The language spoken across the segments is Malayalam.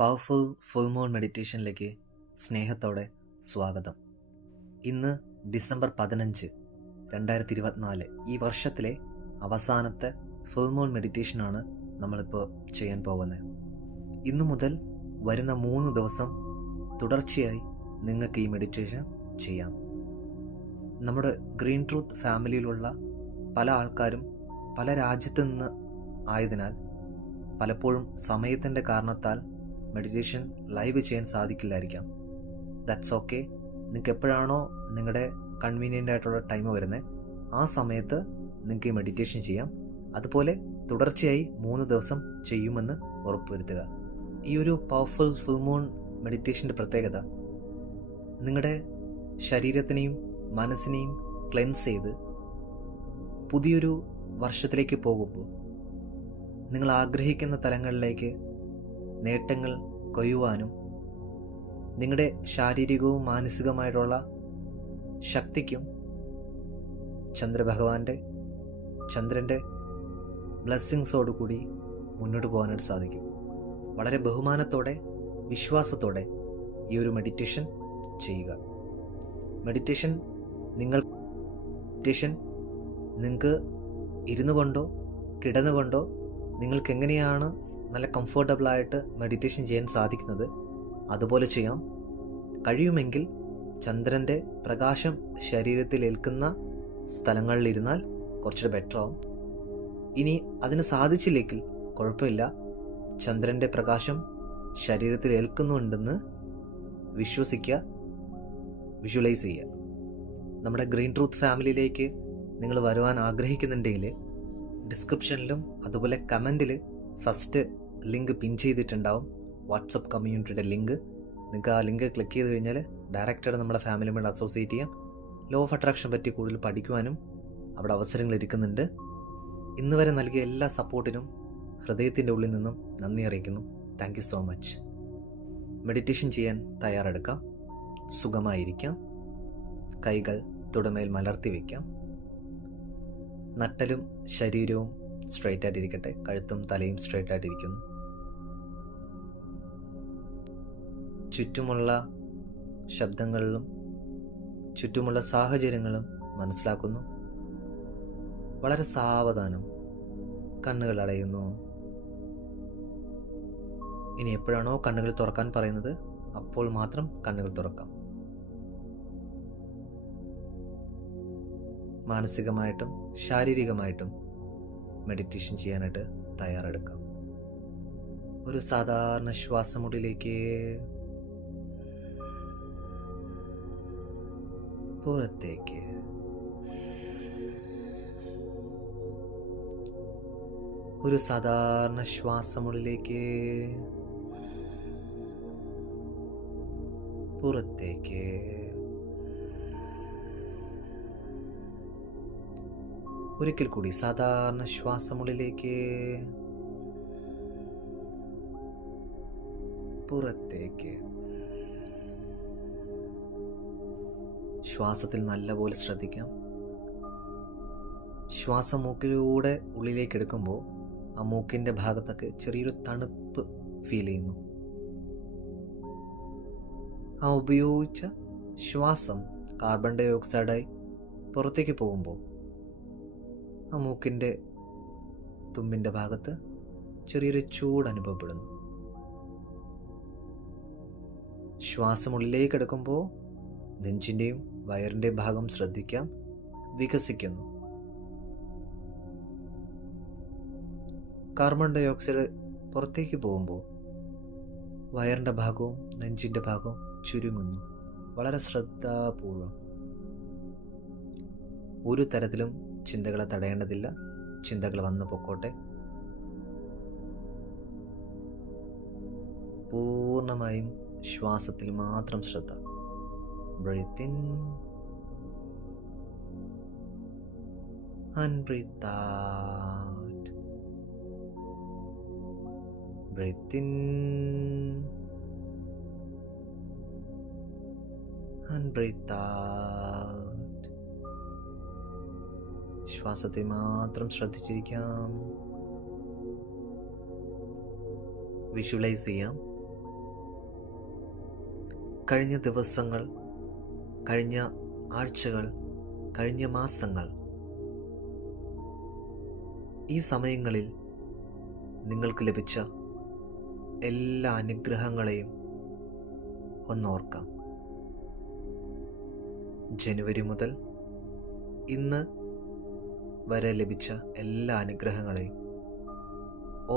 പവർഫുൾ ഫുൾ മൂൺ മെഡിറ്റേഷനിലേക്ക് സ്നേഹത്തോടെ സ്വാഗതം. ഇന്ന് ഡിസംബർ 15, 2024 ഈ വർഷത്തിലെ അവസാനത്തെ ഫുൾ മൂൺ മെഡിറ്റേഷനാണ് നമ്മളിപ്പോൾ ചെയ്യാൻ പോകുന്നത്. ഇന്നു മുതൽ വരുന്ന 3 ദിവസം തുടർച്ചയായി നിങ്ങൾക്ക് ഈ മെഡിറ്റേഷൻ ചെയ്യാം. നമ്മുടെ ഗ്രീൻ ട്രൂത്ത് ഫാമിലിയിലുള്ള പല ആൾക്കാരും പല രാജ്യത്തു നിന്ന് ആയതിനാൽ പലപ്പോഴും സമയത്തിൻ്റെ കാരണത്താൽ മെഡിറ്റേഷൻ ലൈവ് ചെയ്യാൻ സാധിക്കില്ലായിരിക്കാം. That's okay. നിങ്ങൾക്ക് എപ്പോഴാണോ നിങ്ങളുടെ കൺവീനിയൻ്റ് ആയിട്ടുള്ള ടൈം വരുന്നത് ആ സമയത്ത് നിങ്ങൾക്ക് ഈ മെഡിറ്റേഷൻ ചെയ്യാം. അതുപോലെ തുടർച്ചയായി 3 ദിവസം ചെയ്യുമെന്ന് ഉറപ്പുവരുത്തുക. ഈ ഒരു പവർഫുൾ ഫുൾ മൂൺ മെഡിറ്റേഷൻ്റെ പ്രത്യേകത നിങ്ങളുടെ ശരീരത്തിനെയും മനസ്സിനെയും ക്ലെൻസ് ചെയ്ത് പുതിയൊരു വർഷത്തിലേക്ക് പോകുമ്പോൾ നിങ്ങൾ ആഗ്രഹിക്കുന്ന തലങ്ങളിലേക്ക് നേട്ടങ്ങൾ കൊയ്യുവാനും നിങ്ങളുടെ ശാരീരികവും മാനസികമായിട്ടുള്ള ശക്തിക്കും ചന്ദ്രൻ്റെ ബ്ലെസ്സിങ്സോടുകൂടി മുന്നോട്ട് പോകാനായിട്ട് സാധിക്കും. വളരെ ബഹുമാനത്തോടെ വിശ്വാസത്തോടെ ഈ ഒരു മെഡിറ്റേഷൻ ചെയ്യുക. മെഡിറ്റേഷൻ നിങ്ങൾക്ക് ഇരുന്നു കൊണ്ടോ കിടന്നുകൊണ്ടോ നിങ്ങൾക്ക് എങ്ങനെയാണ് നല്ല കംഫർട്ടബിളായിട്ട് മെഡിറ്റേഷൻ ചെയ്യാൻ സാധിക്കുന്നത് അതുപോലെ ചെയ്യാം. കഴിയുമെങ്കിൽ ചന്ദ്രൻ്റെ പ്രകാശം ശരീരത്തിൽ ഏൽക്കുന്ന സ്ഥലങ്ങളിലിരുന്നാൽ കുറച്ചുകൂടെ ബെറ്റർ ആവും. ഇനി അതിന് സാധിച്ചില്ലെങ്കിൽ കുഴപ്പമില്ല. ചന്ദ്രൻ്റെ പ്രകാശം ശരീരത്തിൽ ഏൽക്കുന്നുണ്ടെന്ന് വിശ്വസിക്കുക, വിഷ്വലൈസ് ചെയ്യുക. നമ്മുടെ ഗ്രീൻ ട്രൂത്ത് ഫാമിലിയിലേക്ക് നിങ്ങൾ വരുവാൻ ആഗ്രഹിക്കുന്നുണ്ടെങ്കിൽ ഡിസ്ക്രിപ്ഷനിലും അതുപോലെ കമൻറ്റിൽ ഫസ്റ്റ് ലിങ്ക് പിൻ ചെയ്തിട്ടുണ്ടാവും. വാട്സപ്പ് കമ്മ്യൂണിറ്റിയുടെ ലിങ്ക്. നിങ്ങൾക്ക് ആ ലിങ്ക് ക്ലിക്ക് ചെയ്ത് കഴിഞ്ഞാൽ ഡയറക്റ്റായിട്ട് നമ്മുടെ ഫാമിലിയുമായിട്ട് അസോസിയേറ്റ് ചെയ്യാം. ലോ ഓഫ് അട്രാക്ഷൻ പറ്റി കൂടുതൽ പഠിക്കുവാനും അവിടെ അവസരങ്ങൾ ഇരിക്കുന്നുണ്ട്. ഇന്ന് വരെ നൽകിയ എല്ലാ സപ്പോർട്ടിനും ഹൃദയത്തിൻ്റെ ഉള്ളിൽ നിന്നും നന്ദി അറിയിക്കുന്നു. Thank you so much. Meditation ചെയ്യാൻ തയ്യാറെടുക്കാം. സുഖമായിരിക്കാം. കൈകൾ തുടമേൽ മലർത്തി വയ്ക്കാം. നട്ടലും ശരീരവും സ്ട്രെയിറ്റ് ആയിട്ടിരിക്കട്ടെ. കഴുത്തും തലയും സ്ട്രെയിറ്റ് ആയിട്ടിരിക്കുന്നു. ചുറ്റുമുള്ള ശബ്ദങ്ങളിലും ചുറ്റുമുള്ള സാഹചര്യങ്ങളും മനസ്സിലാക്കുന്നു. വളരെ സാവധാനം കണ്ണുകൾ അടയുന്നു. ഇനി എപ്പോഴാണോ കണ്ണുകൾ തുറക്കാൻ പറയുന്നത് അപ്പോൾ മാത്രം കണ്ണുകൾ തുറക്കാം. മാനസികമായിട്ടും ശാരീരികമായിട്ടും മെഡിറ്റേഷൻ ചെയ്യാനായിട്ട് തയ്യാറെടുക്കാം. ഒരു സാധാരണ ശ്വാസമുള്ളിലേക്ക് പുറത്തേക്ക്, ഒരു സാധാരണ ശ്വാസമുള്ളിലേക്ക് പുറത്തേക്ക്, ഒരിക്കൽ കൂടി സാധാരണ ശ്വാസമുള്ളിലേക്ക് പുറത്തേക്ക്. ശ്വാസത്തിൽ നല്ലപോലെ ശ്രദ്ധിക്കാം. ശ്വാസം മൂക്കിലൂടെ ഉള്ളിലേക്ക് എടുക്കുമ്പോൾ ആ മൂക്കിൻ്റെ ഭാഗത്തൊക്കെ ചെറിയൊരു തണുപ്പ് ഫീൽ ചെയ്യുന്നു. ആ ഉപയോഗിച്ച ശ്വാസം കാർബൺ ഡൈ ഓക്സൈഡായി പുറത്തേക്ക് പോകുമ്പോൾ ആ മൂക്കിൻ്റെ തുമ്പിൻ്റെ ഭാഗത്ത് ചെറിയൊരു ചൂട് അനുഭവപ്പെടുന്നു. ശ്വാസം ഉള്ളിലേക്ക് എടുക്കുമ്പോൾ നെഞ്ചിൻ്റെയും വയറിൻ്റെയും ഭാഗം ശ്രദ്ധിക്കാം, വികസിക്കുന്നു. കാർബൺ ഡൈ ഓക്സൈഡ് പുറത്തേക്ക് പോകുമ്പോൾ വയറിൻ്റെ ഭാഗവും നെഞ്ചിൻ്റെ ഭാഗവും ചുരുങ്ങുന്നു. വളരെ ശ്രദ്ധാപൂർവം. ഒരു തരത്തിലും ചിന്തകളെ തടയേണ്ടതില്ല. ചിന്തകൾ വന്നു പൊക്കോട്ടെ. പൂർണ്ണമായും ശ്വാസത്തിൽ മാത്രം ശ്രദ്ധ. Breathe in and breathe out. Breathe in and breathe out. ശ്വാസത്തെ മാത്രം ശ്രദ്ധിച്ചിരിക്കാം. വിഷ്വലൈസ് ചെയ്യാം. കഴിഞ്ഞ ദിവസങ്ങൾ, കഴിഞ്ഞ ആഴ്ചകൾ, കഴിഞ്ഞ മാസങ്ങൾ, ഈ സമയങ്ങളിൽ നിങ്ങൾക്ക് ലഭിച്ച എല്ലാ അനുഗ്രഹങ്ങളെയും ഒന്നോർക്കാം. ജനുവരി മുതൽ ഇന്ന് വരെ ലഭിച്ച എല്ലാ അനുഗ്രഹങ്ങളെയും,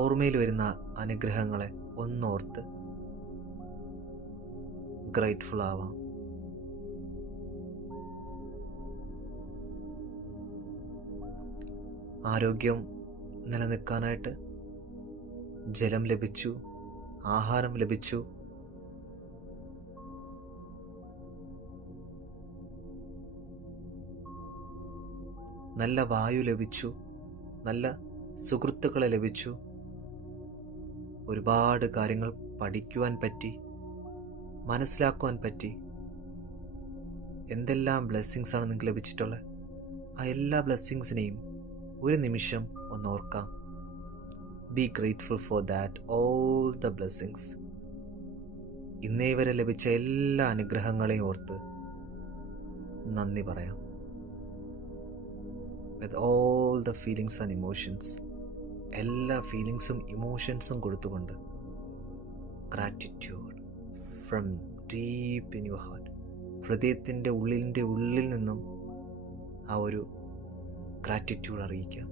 ഓർമ്മയിൽ വരുന്ന അനുഗ്രഹങ്ങളെ ഒന്നോർത്ത് ഗ്രേറ്റ്ഫുൾ ആവാം. ആരോഗ്യം നിലനിൽക്കാനായിട്ട് ജലം ലഭിച്ചു, ആഹാരം ലഭിച്ചു, നല്ല വായു ലഭിച്ചു, നല്ല സുഹൃത്തുക്കളെ ലഭിച്ചു, ഒരുപാട് കാര്യങ്ങൾ പഠിക്കുവാൻ പറ്റി, മനസ്സിലാക്കുവാൻ പറ്റി. എന്തെല്ലാം ബ്ലെസ്സിങ്സ് ആണ് നിങ്ങൾക്ക് ലഭിച്ചിട്ടുള്ളത്? ആ എല്ലാ ബ്ലെസ്സിങ്സിനെയും ഒരു നിമിഷം ഒന്ന് ഓർക്കാം. B grateful for that all the blessings. ഇന്നേ വരെ ലഭിച്ച എല്ലാ അനുഗ്രഹങ്ങളെയും ഓർത്ത് നന്ദി പറയാം. With all the feelings and emotions, എല്ലാ ഫീലിങ്സും ഇമോഷൻസും കൊടുത്തുകൊണ്ട് gratitude from deep in your heart, ഹൃദയത്തിൻ്റെ ഉള്ളിൽ നിന്നും ആ ഒരു ഗ്രാറ്റിറ്റ്യൂഡ് അറിയിക്കാം.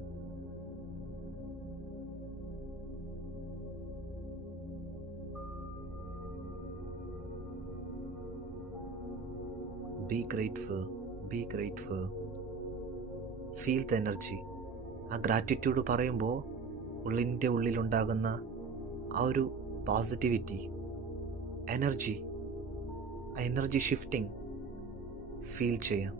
B grateful, B grateful. Feel the energy. ആ ഗ്രാറ്റിറ്റ്യൂഡ് പറയുമ്പോൾ ഉള്ളിൻ്റെ ഉള്ളിലുണ്ടാകുന്ന ആ ഒരു പോസിറ്റിവിറ്റി, എനർജി, ആ എനർജി ഷിഫ്റ്റിംഗ് ഫീൽ ചെയ്യാം.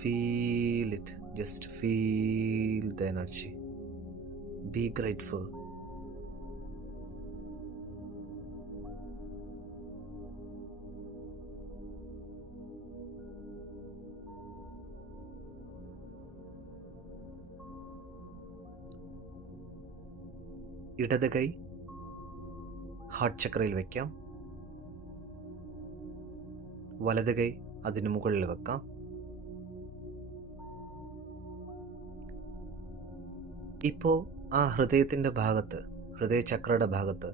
Feel it, just feel the energy. Be grateful. ഇടത് കൈ ഹാർട്ട് ചക്രയിൽ വയ്ക്കാം, വലത് കൈ അതിന് മുകളിൽ വെക്കാം. ഇപ്പോൾ ആ ഹൃദയത്തിൻ്റെ ഭാഗത്ത്, ഹൃദയചക്രയുടെ ഭാഗത്ത്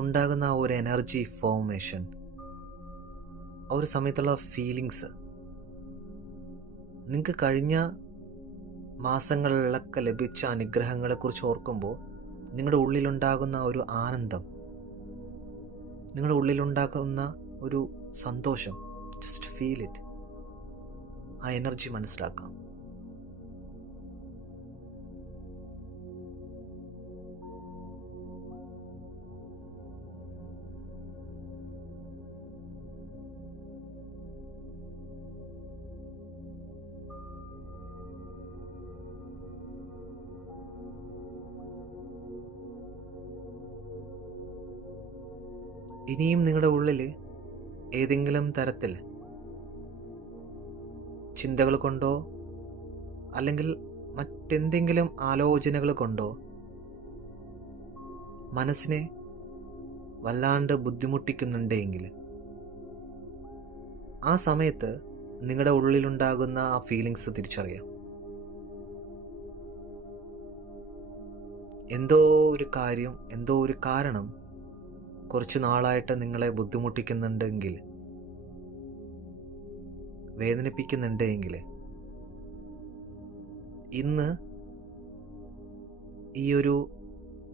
ഉണ്ടാകുന്ന ആ ഒരു എനർജി ഫോർമേഷൻ, ആ ഒരു സമയത്തുള്ള ഫീലിങ്സ്, നിങ്ങൾക്ക് കഴിഞ്ഞ മാസങ്ങളിലൊക്കെ ലഭിച്ച അനുഗ്രഹങ്ങളെക്കുറിച്ച് ഓർക്കുമ്പോൾ നിങ്ങളുടെ ഉള്ളിലുണ്ടാകുന്ന ഒരു ആനന്ദം, നിങ്ങളുടെ ഉള്ളിലുണ്ടാകുന്ന ഒരു സന്തോഷം, ജസ്റ്റ് ഫീൽ ഇറ്റ്. ആ എനർജി മനസ്സിലാക്കാം. ഇനിയും നിങ്ങളുടെ ഉള്ളിൽ ഏതെങ്കിലും തരത്തിൽ ചിന്തകൾ കൊണ്ടോ അല്ലെങ്കിൽ മറ്റെന്തെങ്കിലും ആലോചനകൾ കൊണ്ടോ മനസ്സിനെ വല്ലാണ്ട് ബുദ്ധിമുട്ടിക്കുന്നുണ്ടെങ്കിൽ ആ സമയത്ത് നിങ്ങളുടെ ഉള്ളിലുണ്ടാകുന്ന ആ ഫീലിങ്സ് തിരിച്ചറിയാം. എന്തോ ഒരു കാര്യം, എന്തോ ഒരു കാരണം കുറച്ച് നാളായിട്ട് നിങ്ങളെ ബുദ്ധിമുട്ടിക്കുന്നുണ്ടെങ്കിൽ, വേദനിപ്പിക്കുന്നുണ്ടെങ്കിൽ, ഇന്ന് ഈ ഒരു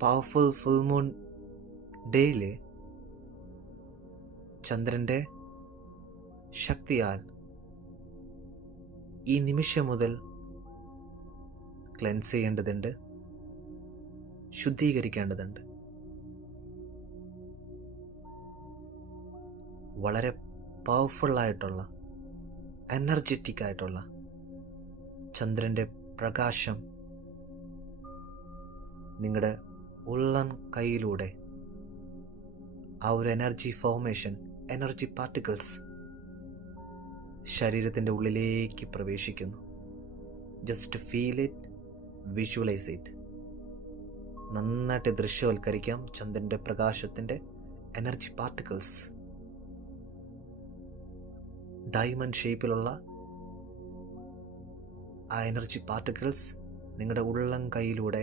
പവർഫുൾ ഫുൾ മൂൺ ഡേയിൽ ചന്ദ്രൻ്റെ ശക്തിയാൽ ഈ നിമിഷം മുതൽ ക്ലെൻസ് ചെയ്യേണ്ടതുണ്ട്, ശുദ്ധീകരിക്കേണ്ടതുണ്ട്. വളരെ പവർഫുള്ളായിട്ടുള്ള, എനർജറ്റിക് ആയിട്ടുള്ള ചന്ദ്രൻ്റെ പ്രകാശം നിങ്ങളുടെ ഉള്ളം കൈയിലൂടെ ആ ഒരു എനർജി ഫോർമേഷൻ, എനർജി പാർട്ടിക്കിൾസ് ശരീരത്തിൻ്റെ ഉള്ളിലേക്ക് പ്രവേശിക്കുന്നു. Just feel it, visualise it. നന്നായിട്ട് ദൃശ്യവൽക്കരിക്കാം ചന്ദ്രൻ്റെ പ്രകാശത്തിൻ്റെ എനർജി പാർട്ടിക്കിൾസ്. ഡയമണ്ട് ഷേപ്പിലുള്ള ആ എനർജി പാർട്ടിക്കിൾസ് നിങ്ങളുടെ ഉള്ളം കൈയിലൂടെ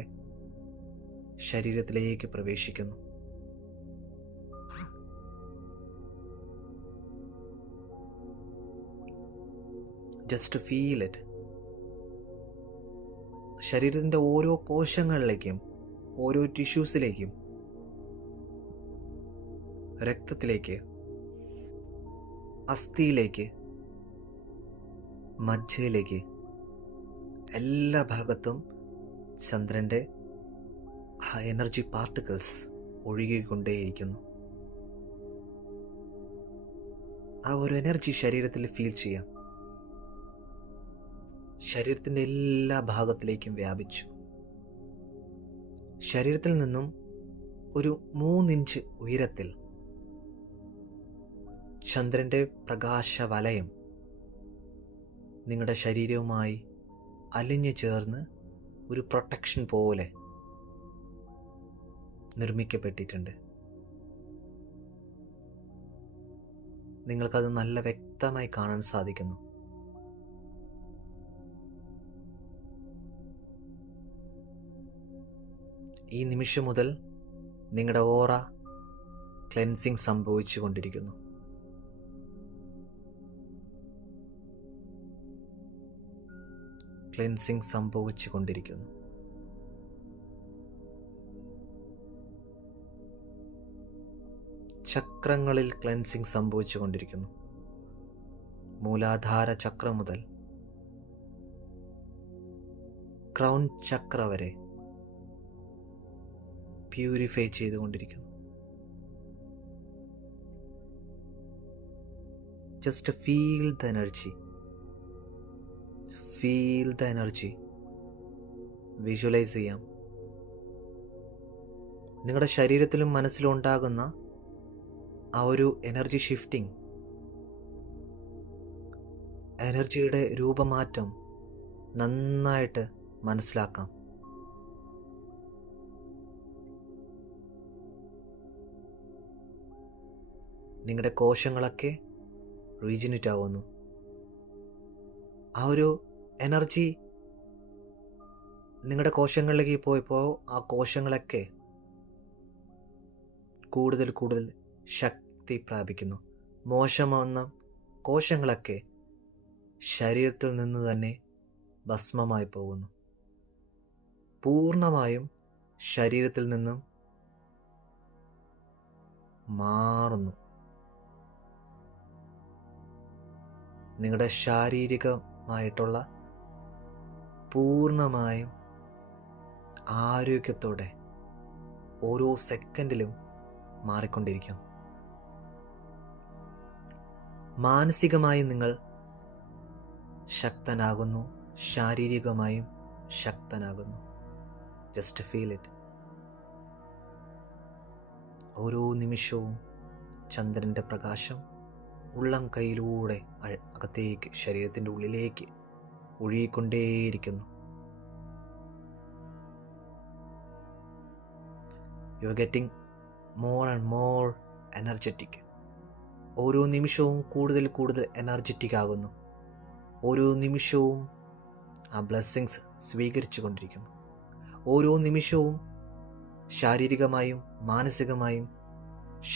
ശരീരത്തിലേക്ക് പ്രവേശിക്കുന്നു. Just feel it. ശരീരത്തിൻ്റെ ഓരോ കോശങ്ങളിലേക്കും ഓരോ ടിഷ്യൂസിലേക്കും രക്തത്തിലേക്ക്, അസ്ഥിയിലേക്ക്, മജ്ജയിലേക്ക് എല്ലാ ഭാഗത്തും ചന്ദ്രൻ്റെ ആ എനർജി പാർട്ടിക്കിൾസ് ഒഴുകിക്കൊണ്ടേയിരിക്കുന്നു. ആ ഒരു എനർജി ശരീരത്തിൽ ഫീൽ ചെയ്യാം. ശരീരത്തിൻ്റെ എല്ലാ ഭാഗത്തിലേക്കും വ്യാപിച്ചു. ശരീരത്തിൽ നിന്നും ഒരു 3 ഇഞ്ച് ഉയരത്തിൽ ചന്ദ്രൻ്റെ പ്രകാശവലയം നിങ്ങളുടെ ശരീരവുമായി അലിഞ്ഞു ചേർന്ന് ഒരു പ്രൊട്ടക്ഷൻ പോലെ നിർമ്മിക്കപ്പെട്ടിട്ടുണ്ട്. നിങ്ങൾക്കത് നല്ല വ്യക്തമായി കാണാൻ സാധിക്കുന്നു. ഈ നിമിഷം മുതൽ നിങ്ങളുടെ ഓറ ക്ലെൻസിങ് സംഭവിച്ചു കൊണ്ടിരിക്കുന്നു. ക്ലെൻസിങ് സംഭവിച്ചു കൊണ്ടിരിക്കുന്നു. ചക്രങ്ങളിൽ ക്ലെൻസിങ് സംഭവിച്ചു കൊണ്ടിരിക്കുന്നു. മൂലാധാര ചക്രം മുതൽ ക്രൗൺ ചക്ര വരെ പ്യൂരിഫൈ ചെയ്തുകൊണ്ടിരിക്കുന്നു. Just feel the energy, feel the energy. Visualise ചെയ്യാം. നിങ്ങളുടെ ശരീരത്തിലും മനസ്സിലും ഉണ്ടാകുന്ന ആ ഒരു എനർജി ഷിഫ്റ്റിംഗ്, എനർജിയുടെ രൂപമാറ്റം നന്നായിട്ട് മനസ്സിലാക്കാം. നിങ്ങളുടെ കോശങ്ങളൊക്കെ റീജനറേറ്റ് ആവുന്നു. ആ ഒരു എനർജി നിങ്ങളുടെ കോശങ്ങളിലേക്ക് പോയപ്പോൾ ആ കോശങ്ങളൊക്കെ കൂടുതൽ കൂടുതൽ ശക്തി പ്രാപിക്കുന്നു. മോശമാവുന്ന കോശങ്ങളൊക്കെ ശരീരത്തിൽ നിന്ന് തന്നെ ഭസ്മമായി പോകുന്നു. പൂർണ്ണമായും ശരീരത്തിൽ നിന്നും മാറുന്നു. നിങ്ങളുടെ ശാരീരികമായിട്ടുള്ള പൂർണ്ണമായും ആരോഗ്യത്തോടെ ഓരോ സെക്കൻഡിലും മാറിക്കൊണ്ടിരിക്കാം. മാനസികമായും നിങ്ങൾ ശക്തനാകുന്നു, ശാരീരികമായും ശക്തനാകുന്നു. Just feel it. ഓരോ നിമിഷവും ചന്ദ്രൻ്റെ പ്രകാശം ഉള്ളം കൈയിലൂടെ അകത്തേക്ക് ശരീരത്തിൻ്റെ ഉള്ളിലേക്ക് ഒഴുകിക്കൊണ്ടേയിരിക്കുന്നു. You are getting more and more energetic. ഓരോ നിമിഷവും കൂടുതൽ കൂടുതൽ എനർജറ്റിക് ആകുന്നു. ഓരോ നിമിഷവും ആ ബ്ലെസ്സിങ്സ് സ്വീകരിച്ചു കൊണ്ടിരിക്കുന്നു. ഓരോ നിമിഷവും ശാരീരികമായും മാനസികമായും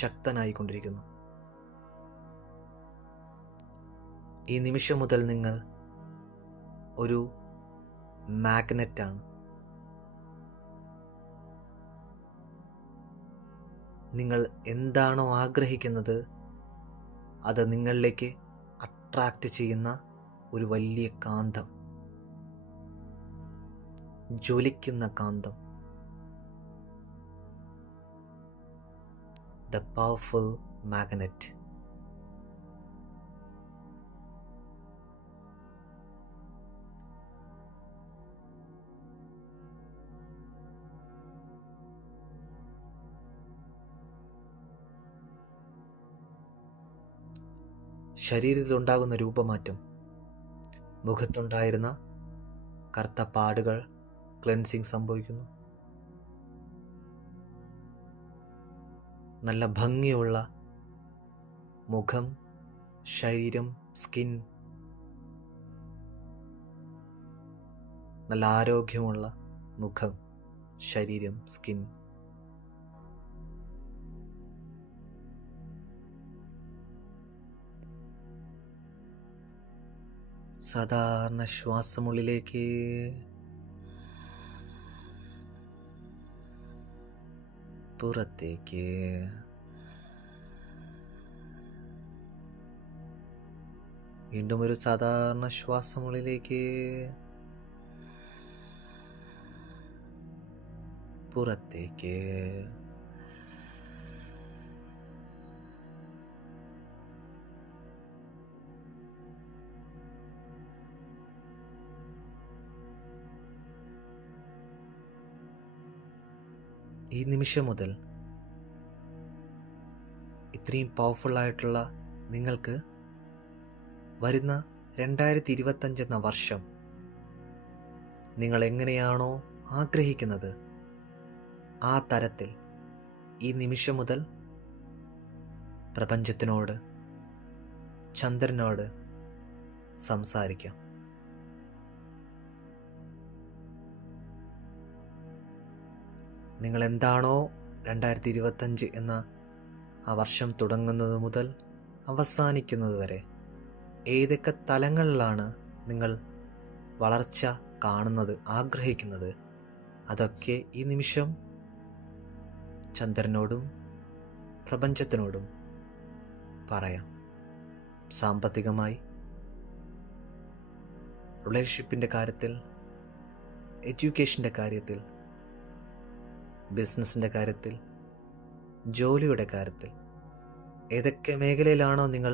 ശക്തനായിക്കൊണ്ടിരിക്കുന്നു. ഈ നിമിഷം മുതൽ നിങ്ങൾ ഒരു മാഗ്നറ്റാണ്. നിങ്ങൾ എന്താണോ ആഗ്രഹിക്കുന്നത് അത് നിങ്ങളിലേക്ക് അട്രാക്റ്റ് ചെയ്യുന്ന ഒരു വലിയ കാന്തം, ജ്വലിക്കുന്ന കാന്തം. The powerful magnet. ശരീരത്തിലുണ്ടാകുന്ന രൂപമാറ്റം, മുഖത്തുണ്ടായിരുന്ന കറുത്ത പാടുകൾ ക്ലെൻസിങ് സംഭവിക്കുന്നു. നല്ല ഭംഗിയുള്ള മുഖം, ശരീരം, സ്കിൻ, നല്ല ആരോഗ്യമുള്ള മുഖം, ശരീരം, സ്കിൻ. സാധാരണ ശ്വാസമുള്ളിലേക്ക്, പുറത്തേക്ക്. വീണ്ടും ഒരു സാധാരണ ശ്വാസമുള്ളിലേക്ക്, പുറത്തേക്ക്. ഈ നിമിഷം മുതൽ ഇത്രയും പവർഫുള്ളായിട്ടുള്ള നിങ്ങൾക്ക് വരുന്ന 2025 എന്ന വർഷം നിങ്ങൾ എങ്ങനെയാണോ ആഗ്രഹിക്കുന്നത് ആ തരത്തിൽ ഈ നിമിഷം മുതൽ പ്രപഞ്ചത്തിനോട്, ചന്ദ്രനോട് സംസാരിക്കാം. നിങ്ങൾ എന്താണോ 2025 എന്ന ആ വർഷം തുടങ്ങുന്നത് മുതൽ അവസാനിക്കുന്നത് വരെ ഏതൊക്കെ തലങ്ങളിലാണ് നിങ്ങൾ വളർച്ച കാണുന്നത്, ആഗ്രഹിക്കുന്നത്, അതൊക്കെ ഈ നിമിഷം ചന്ദ്രനോടും പ്രപഞ്ചത്തിനോടും പറയാം. സാമ്പത്തികമായി, റിലേഷൻഷിപ്പിൻ്റെ കാര്യത്തിൽ, എഡ്യൂക്കേഷൻ്റെ കാര്യത്തിൽ, ബിസിനസ്സിൻ്റെ കാര്യത്തിൽ, ജോലിയുടെ കാര്യത്തിൽ, ഏതൊക്കെ മേഖലയിലാണോ നിങ്ങൾ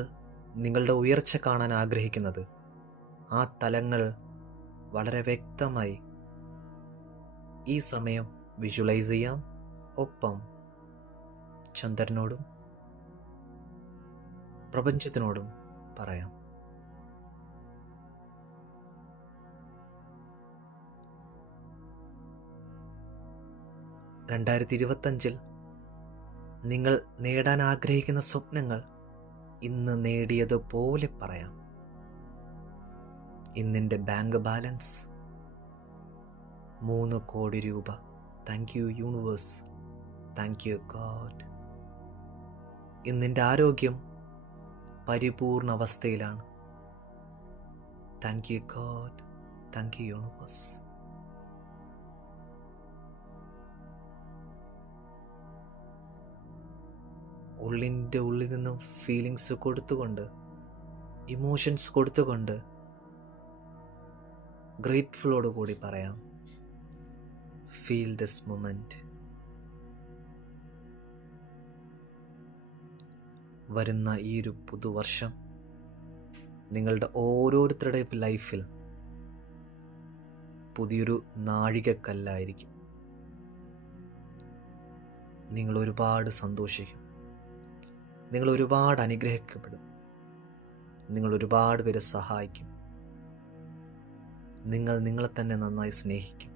നിങ്ങളുടെ ഉയർച്ച കാണാൻ ആഗ്രഹിക്കുന്നത് ആ തലങ്ങൾ വളരെ വ്യക്തമായി ഈ സമയം വിഷ്വലൈസ് ചെയ്യാം. ഒപ്പം ചന്ദ്രനോടും പ്രപഞ്ചത്തിനോടും പറയാം. (2025) നിങ്ങൾ നേടാൻ ആഗ്രഹിക്കുന്ന സ്വപ്നങ്ങൾ ഇന്ന് നേടിയതുപോലെ പറയാം. ഇന്നിൻ്റെ ബാങ്ക് ബാലൻസ് 3 കോടി രൂപ. Thank you universe, thank you God. ഇന്നിൻ്റെ ആരോഗ്യം പരിപൂർണ അവസ്ഥയിലാണ്. Thank you God, thank you universe. ഉള്ളിൻ്റെ ഉള്ളിൽ നിന്നും ഫീലിങ്സ് കൊടുത്തുകൊണ്ട്, ഇമോഷൻസ് കൊടുത്തുകൊണ്ട് ഗ്രേറ്റ്ഫുള്ളോട് കൂടി പറയാം. Feel this moment. വരുന്ന ഈ ഒരു പുതുവർഷം നിങ്ങളുടെ ഓരോരുത്തരുടെയും ലൈഫിൽ പുതിയൊരു നാഴികക്കല്ലായിരിക്കും. നിങ്ങൾ ഒരുപാട് സന്തോഷിക്കും, നിങ്ങൾ ഒരുപാട് അനുഗ്രഹിക്കപ്പെടും, നിങ്ങൾ ഒരുപാട് പേരെ സഹായിക്കും, നിങ്ങൾ നിങ്ങളെ തന്നെ നന്നായി സ്നേഹിക്കും.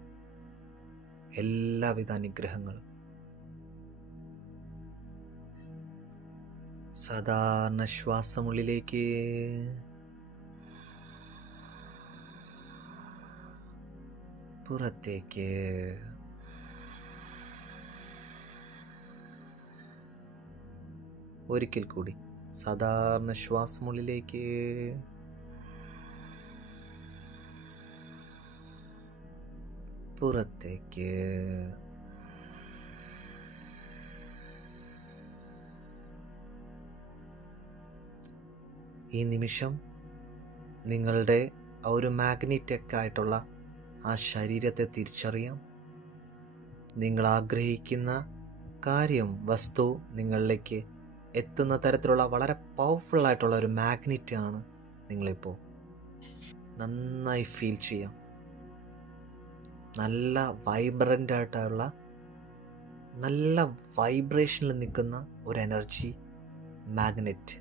എല്ലാവിധ അനുഗ്രഹങ്ങളും. സാധാരണ ശ്വാസമുള്ളിലേക്ക്, പുറത്തേക്ക്. ഒരിക്കൽ കൂടി സാധാരണ ശ്വാസമുള്ളിലേക്ക്, പുറത്തേക്ക്. ഈ നിമിഷം നിങ്ങളുടെ ആ ഒരു മാഗ്നറ്റിക് ആയിട്ടുള്ള ആ ശരീരത്തെ തിരിച്ചറിയാം. നിങ്ങൾ ആഗ്രഹിക്കുന്ന കാര്യം, വസ്തു നിങ്ങളിലേക്ക് എത്തുന്ന തരത്തിലുള്ള വളരെ പവർഫുൾ ആയിട്ടുള്ള ഒരു മാഗ്നറ്റാണ് നിങ്ങളിപ്പോൾ. നന്നായി ഫീൽ ചെയ്യാം. നല്ല വൈബ്രൻ്റ് ആയിട്ടുള്ള, നല്ല വൈബ്രേഷനിൽ നിൽക്കുന്ന ഒരു എനർജി മാഗ്നറ്റ്.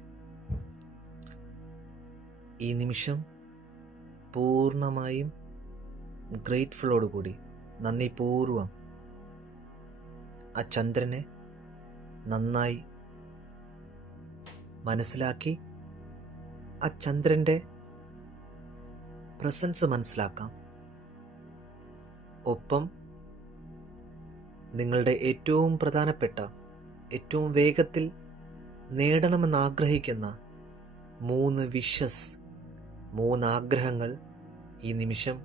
ഈ നിമിഷം പൂർണ്ണമായും ഗ്രേറ്റ്ഫുള്ളോടുകൂടി നന്ദിപൂർവം ആ ചന്ദ്രനെ നന്നായി മനസ്സിലാക്കി ആ ചന്ദ്രൻ്റെ പ്രസൻസ് മനസ്സിലാക്കാം. ഒപ്പം നിങ്ങളുടെ ഏറ്റവും പ്രധാനപ്പെട്ട, ഏറ്റവും വേഗത്തിൽ നേടണമെന്ന് ആഗ്രഹിക്കുന്ന 3 വിഷസ്, 3 ആഗ്രഹങ്ങൾ ഈ നിമിഷം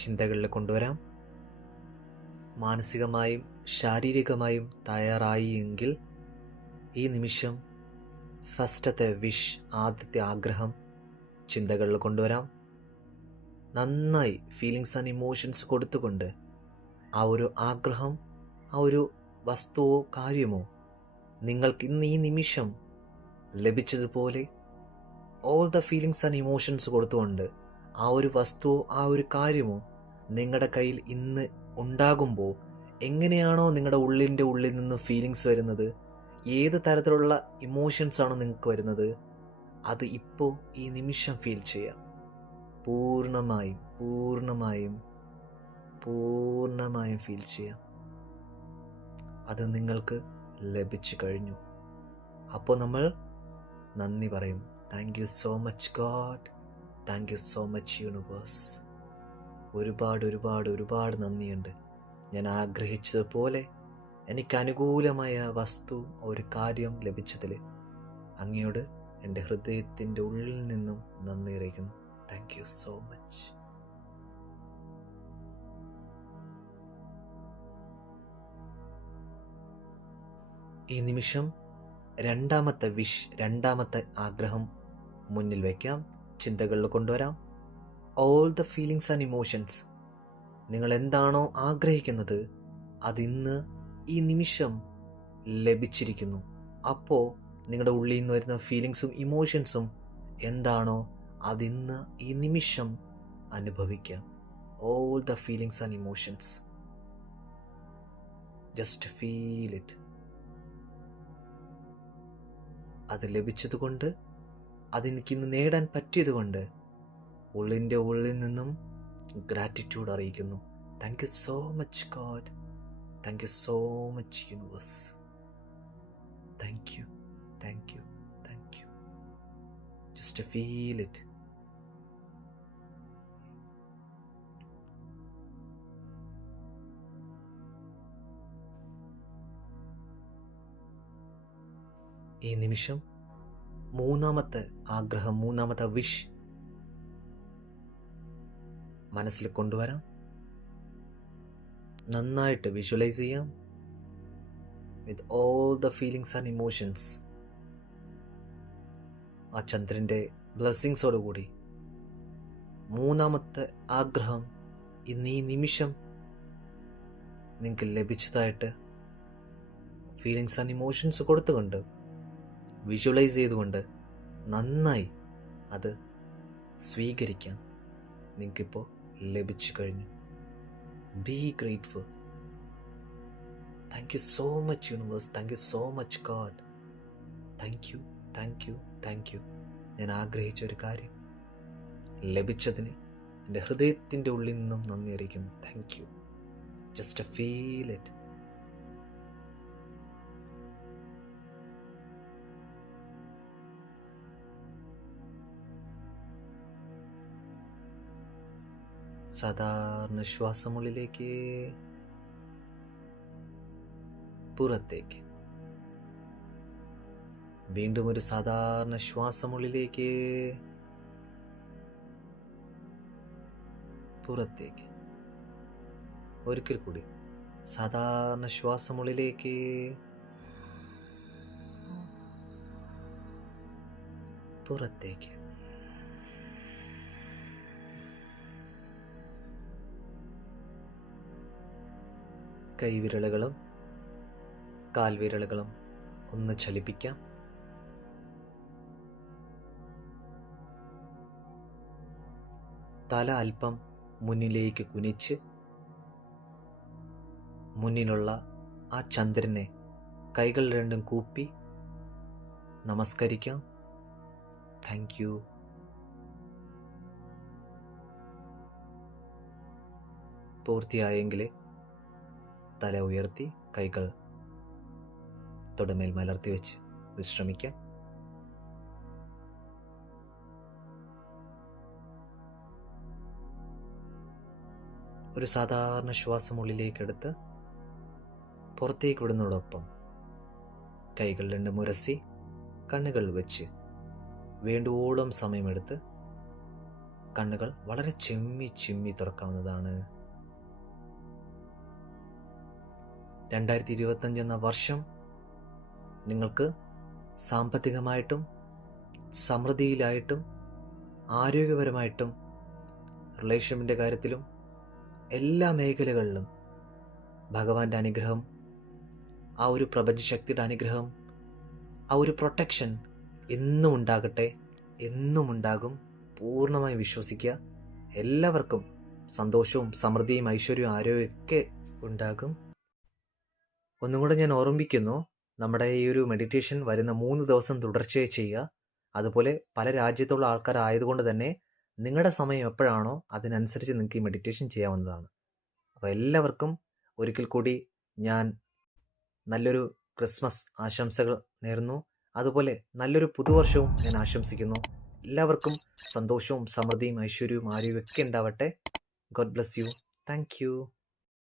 ചിന്തകളിൽ കൊണ്ടുവരാം. മാനസികമായും ശാരീരികമായും തയ്യാറായി എങ്കിൽ ഈ നിമിഷം ഫസ്റ്റത്തെ വിഷ്, ആദ്യത്തെ ആഗ്രഹം ചിന്തകളിൽ കൊണ്ടുവരാം. നന്നായി ഫീലിങ്സ് ആൻഡ് ഇമോഷൻസ് കൊടുത്തുകൊണ്ട് ആ ഒരു ആഗ്രഹം, ആ ഒരു വസ്തുവോ കാര്യമോ നിങ്ങൾക്ക് ഇന്ന് ഈ നിമിഷം ലഭിച്ചതുപോലെ all the feelings and emotions കൊടുത്തുകൊണ്ട് ആ ഒരു വസ്തുവോ ആ ഒരു കാര്യമോ നിങ്ങളുടെ കയ്യിൽ ഇന്ന് ഉണ്ടാകുമ്പോൾ എങ്ങനെയാണോ നിങ്ങളുടെ ഉള്ളിൽ നിന്ന് ഫീലിങ്സ് വരുന്നത്, ഏത് തരത്തിലുള്ള ഇമോഷൻസാണോ നിങ്ങൾക്ക് വരുന്നത്, അത് ഇപ്പോൾ ഈ നിമിഷം ഫീൽ ചെയ്യാം. പൂർണ്ണമായും ഫീൽ ചെയ്യാം. അത് നിങ്ങൾക്ക് ലഭിച്ചു കഴിഞ്ഞു. അപ്പോൾ നമ്മൾ നന്ദി പറയും. Thank you so much God, thank you so much universe. ഒരുപാട് നന്ദിയുണ്ട്. ഞാൻ ആഗ്രഹിച്ചതുപോലെ എനിക്ക് അനുകൂലമായ വസ്തു, ഒരു കാര്യം ലഭിച്ചതിൽ അങ്ങയോട് എൻ്റെ ഹൃദയത്തിൻ്റെ ഉള്ളിൽ നിന്നും നന്ദി അറിയിക്കുന്നു. Thank you so much. ഈ നിമിഷം രണ്ടാമത്തെ വിഷ്, രണ്ടാമത്തെ ആഗ്രഹം മുന്നിൽ വയ്ക്കാം, ചിന്തകളിൽ കൊണ്ടുവരാം. All the feelings and emotions, നിങ്ങൾ എന്താണോ ആഗ്രഹിക്കുന്നത് അതിന്ന് ഈ നിമിഷം ലഭിച്ചിരിക്കുന്നു. അപ്പോൾ നിങ്ങളുടെ ഉള്ളിൽ നിന്ന് വരുന്ന ഫീലിങ്സും ഇമോഷൻസും എന്താണോ അതിന്ന് ഈ നിമിഷം അനുഭവിക്കാം. All the feelings and emotions, just feel it. അത് ലഭിച്ചതുകൊണ്ട്, അതെനിക്കിന്ന് നേടാൻ പറ്റിയതുകൊണ്ട് ഉള്ളിൻ്റെ ഉള്ളിൽ നിന്നും ഗ്രാറ്റിറ്റ്യൂഡ് അറിയിക്കുന്നു. Thank you so much God, thank you so much universe. Thank U. Just feel it. ഈ നിമിഷം മൂന്നാമത്തെ ആഗ്രഹം, മൂന്നാമത്തെ വിഷ് മനസ്സിൽ കൊണ്ടുവരാം. നന്നായിട്ട് വിഷ്വലൈസ് ചെയ്യാം with all the feelings and emotions. ആ ചന്ദ്രൻ്റെ ബ്ലെസ്സിങ്സോടുകൂടി മൂന്നാമത്തെ ആഗ്രഹം ഇന്ന് ഈ നിമിഷം നിങ്ങൾക്ക് ലഭിച്ചതായിട്ട് ഫീലിങ്സ് ആൻഡ് ഇമോഷൻസ് കൊടുത്തുകൊണ്ട്, വിഷ്വലൈസ് ചെയ്തുകൊണ്ട് നന്നായി അത് സ്വീകരിക്കാം. നിങ്ങൾക്കിപ്പോൾ ലഭിച്ചു കഴിഞ്ഞു. B grateful. Thank you so much universe, thank you so much God. Thank U. ഞാൻ ആഗ്രഹിച്ച ഒരു കാര്യം ലഭിച്ചതിന് എൻ്റെ ഹൃദയത്തിൻ്റെ ഉള്ളിൽ നിന്നും നന്ദി അറിയിക്കുന്നു. Thank you. Just feel it. സാധാരണ ശ്വാസമുള്ളിലേക്ക്, പുറത്തേക്ക്. വീണ്ടും ഒരു സാധാരണ ശ്വാസമുള്ളിലേക്ക്, പുറത്തേക്ക്. ഒരിക്കൽ കൂടി സാധാരണ ശ്വാസമുള്ളിലേക്ക്, പുറത്തേക്ക്. കൈവിരലുകളും കാൽവിരലുകളും ഒന്ന് ചലിപ്പിക്കാം. തല അല്പം മുന്നിലേക്ക് കുനിച്ച് മുന്നിലുള്ള ആ ചന്ദ്രനെ കൈകൾ രണ്ടും കൂപ്പി നമസ്കരിക്കാം. Thank you. പൂർത്തിയായെങ്കിൽ തല ഉയർത്തി കൈകൾ തൊടുമേൽ മലർത്തി വെച്ച് വിശ്രമിക്കാം. ഒരു സാധാരണ ശ്വാസം ഉള്ളിലേക്കെടുത്ത് പുറത്തേക്ക് വിടുന്നതോടൊപ്പം കൈകൾ രണ്ടും ഉരസി കണ്ണുകൾ വെച്ച് വേണ്ടുവോളം സമയമെടുത്ത് കണ്ണുകൾ വളരെ ചിമ്മി തുറക്കാവുന്നതാണ്. 2025 എന്ന വർഷം നിങ്ങൾക്ക് സാമ്പത്തികമായിട്ടും സമൃദ്ധിയിലായിട്ടും ആരോഗ്യപരമായിട്ടും റിലേഷൻഷിപ്പിൻ്റെ കാര്യത്തിലും എല്ലാ മേഖലകളിലും ഭഗവാന്റെ അനുഗ്രഹം, ആ ഒരു പ്രപഞ്ചശക്തിയുടെ അനുഗ്രഹം, ആ ഒരു പ്രൊട്ടക്ഷൻ എന്നും ഉണ്ടാകട്ടെ, എന്നും ഉണ്ടാകും. പൂർണ്ണമായി വിശ്വസിക്കുക. എല്ലാവർക്കും സന്തോഷവും സമൃദ്ധിയും ഐശ്വര്യവും ആരോഗ്യമൊക്കെ ഉണ്ടാകും. ഒന്നും കൂടെ ഞാൻ ഓർമ്മിപ്പിക്കുന്നു, നമ്മുടെ ഈ ഒരു മെഡിറ്റേഷൻ വരുന്ന 3 ദിവസം തുടർച്ചയായി ചെയ്യുക. അതുപോലെ പല രാജ്യത്തുള്ള ആൾക്കാരായതുകൊണ്ട് തന്നെ നിങ്ങളുടെ സമയം എപ്പോഴാണോ അതിനനുസരിച്ച് നിങ്ങൾക്ക് ഈ മെഡിറ്റേഷൻ ചെയ്യാവുന്നതാണ്. അപ്പോൾ എല്ലാവർക്കും ഒരിക്കൽ കൂടി ഞാൻ നല്ലൊരു ക്രിസ്മസ് ആശംസകൾ നേരുന്നു. അതുപോലെ നല്ലൊരു പുതുവർഷവും ഞാൻ ആശംസിക്കുന്നു. എല്ലാവർക്കും സന്തോഷവും സമൃദ്ധിയും ഐശ്വര്യവും ആരോഗ്യമൊക്കെ ഉണ്ടാവട്ടെ. God bless you. Thank you.